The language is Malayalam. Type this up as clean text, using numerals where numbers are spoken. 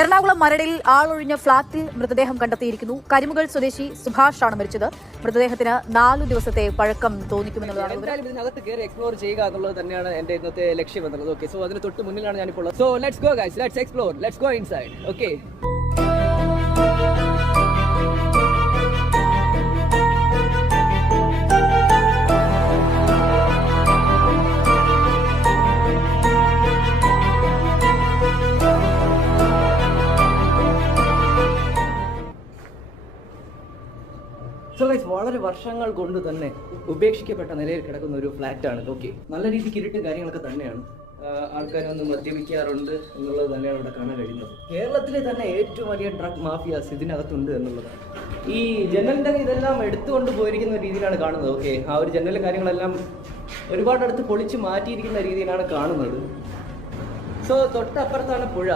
എറണാകുളം മരടിൽ ആളൊഴിഞ്ഞ ഫ്ളാറ്റിൽ മൃതദേഹം കണ്ടെത്തിയിരിക്കുന്നു. കരിമുകൾ സ്വദേശി സുഭാഷ് ആണ് മരിച്ചത്. മൃതദേഹത്തിന് 4 ദിവസത്തെ പഴക്കം തോന്നിക്കുമെന്നുള്ളതാണ്. എന്തായാലും ഇതിനകത്ത് കയറി എക്സ്പ്ലോർ ചെയ്യുക എന്നുള്ളത് തന്നെയാണ് എന്റെ ഇന്നത്തെ ലക്ഷ്യം എന്നുള്ളത്. ഓക്കെ, സോ അതിന് തൊട്ട് മുന്നിലാണ് ഞാനിപ്പോൾ ഉള്ളത്. So let's go guys, let's explore, let's go inside. Okay, so guys, വളരെ വർഷങ്ങൾ കൊണ്ട് തന്നെ ഉപേക്ഷിക്കപ്പെട്ട നിലയിൽ കിടക്കുന്ന ഒരു ഫ്ലാറ്റാണ്. ഓക്കെ, നല്ല രീതിക്ക് ഇരുട്ടും കാര്യങ്ങളൊക്കെ തന്നെയാണ്. ആൾക്കാരൊന്നും മദ്യപിക്കാറുണ്ട് എന്നുള്ളത് തന്നെയാണ് ഇവിടെ കാണാൻ കഴിയുന്നത്. കേരളത്തിലെ തന്നെ ഏറ്റവും വലിയ ഡ്രഗ് മാഫിയാസ് ഇതിനകത്തുണ്ട് എന്നുള്ളതാണ്. ഈ ജനലിൻ്റെ ഇതെല്ലാം എടുത്തുകൊണ്ട് പോയിരിക്കുന്ന രീതിയിലാണ് കാണുന്നത്. ഓക്കെ, ആ ഒരു ജനലും കാര്യങ്ങളെല്ലാം ഒരുപാടടുത്ത് പൊളിച്ച് മാറ്റിയിരിക്കുന്ന രീതിയിലാണ് കാണുന്നത്. സോ തൊട്ടപ്പുറത്താണ് പുഴ.